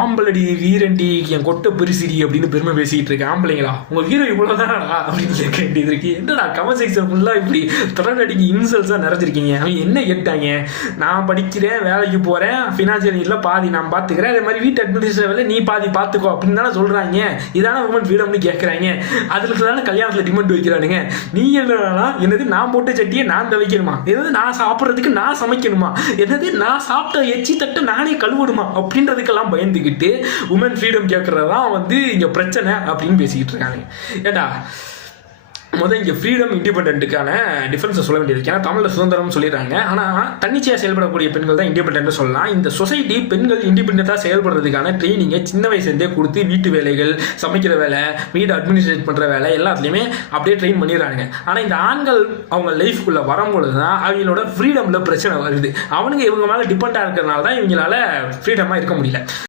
ஆம்பளடி வீரண்டி என் கொட்டை பெருசிடி அப்படின்னு பெருமை பேசிக்கிட்டு இருக்கேன். ஆம்பளைங்களா உங்க வீரம் இவ்வளவுதானடா அப்படின்னு கேட்க வேண்டியது இருக்கு. என்னடா கமெண்ட் செக்ஷன் ஃபுல்லா இப்படி தொடர்ந்து இன்சல்ஸா நிறைஞ்சிருக்கீங்க. அவங்க என்ன கேட்டாங்க? நான் படிக்கிறேன், வேலைக்கு போறேன், ஃபினான்சியல் நீட்ல பாதி நான் பாத்துக்கிறேன், அதே மாதிரி வீட்டு அட்மினிஸ்ட்ரேஷன் வேலை நீ பாதி பாத்துக்கோ அப்படின்னு தானே சொல்றாங்க. இதான உமன் ஃப்ரீடம்னு கேட்கறாங்க. அதுக்கு தானே கல்யாணத்துல டிமாண்ட் வைக்கிறானுங்க. நீ என்னன்னா என்னது நான் போட்ட சட்டியை நான் துவைக்கணுமா, என்னது நான் சாப்பிட்றதுக்கு நான் சமைக்கணுமா, என்னது நான் சாப்பிட்ட எச்சி தட்டை நானே கழுவணுமா அப்படின்றதுக்கெல்லாம் பயந்து உமன் ஃப்ரீடம் கேட்கறதான் இங்க பிரச்சனை அப்படின்னு பேசிக்கிட்டு இருக்காங்க. ஏண்டா இங்கே ஃப்ரீடம் இண்டிபெண்டன்ட்டுக்கான டிஃபரன்ஸை சொல்ல வேண்டியது. ஏன்னா தமிழில் சுதந்திரம் சொல்லிடுறாங்க, ஆனால் தன்னிச்சையாக செயல்படக்கூடிய பெண்கள் தான் இண்டிபெண்ட் சொல்லலாம். இந்த சொசைட்டி பெண்கள் இண்டிபெண்ட்டாக செயல்படுறதுக்கான ட்ரைனிங்கை சின்ன வயசுலேருந்தே கொடுத்து வீட்டு வேலைகள், சமைக்கிற வேலை, வீடு அட்மினிஸ்ட்ரேட் பண்ணுற வேலை எல்லாத்துலேயுமே அப்படியே ட்ரெயின் பண்ணிடுறாங்க. ஆனால் இந்த ஆண்கள் அவங்க லைஃப்குள்ளே வரும்பொழுது தான் அவங்களோட ஃப்ரீடமில் பிரச்சனை வருது. அவனுங்க இவங்க மேலே டிபெண்டாக இருக்கிறதுனால தான் இவங்களால ஃப்ரீடமாக இருக்க முடியல.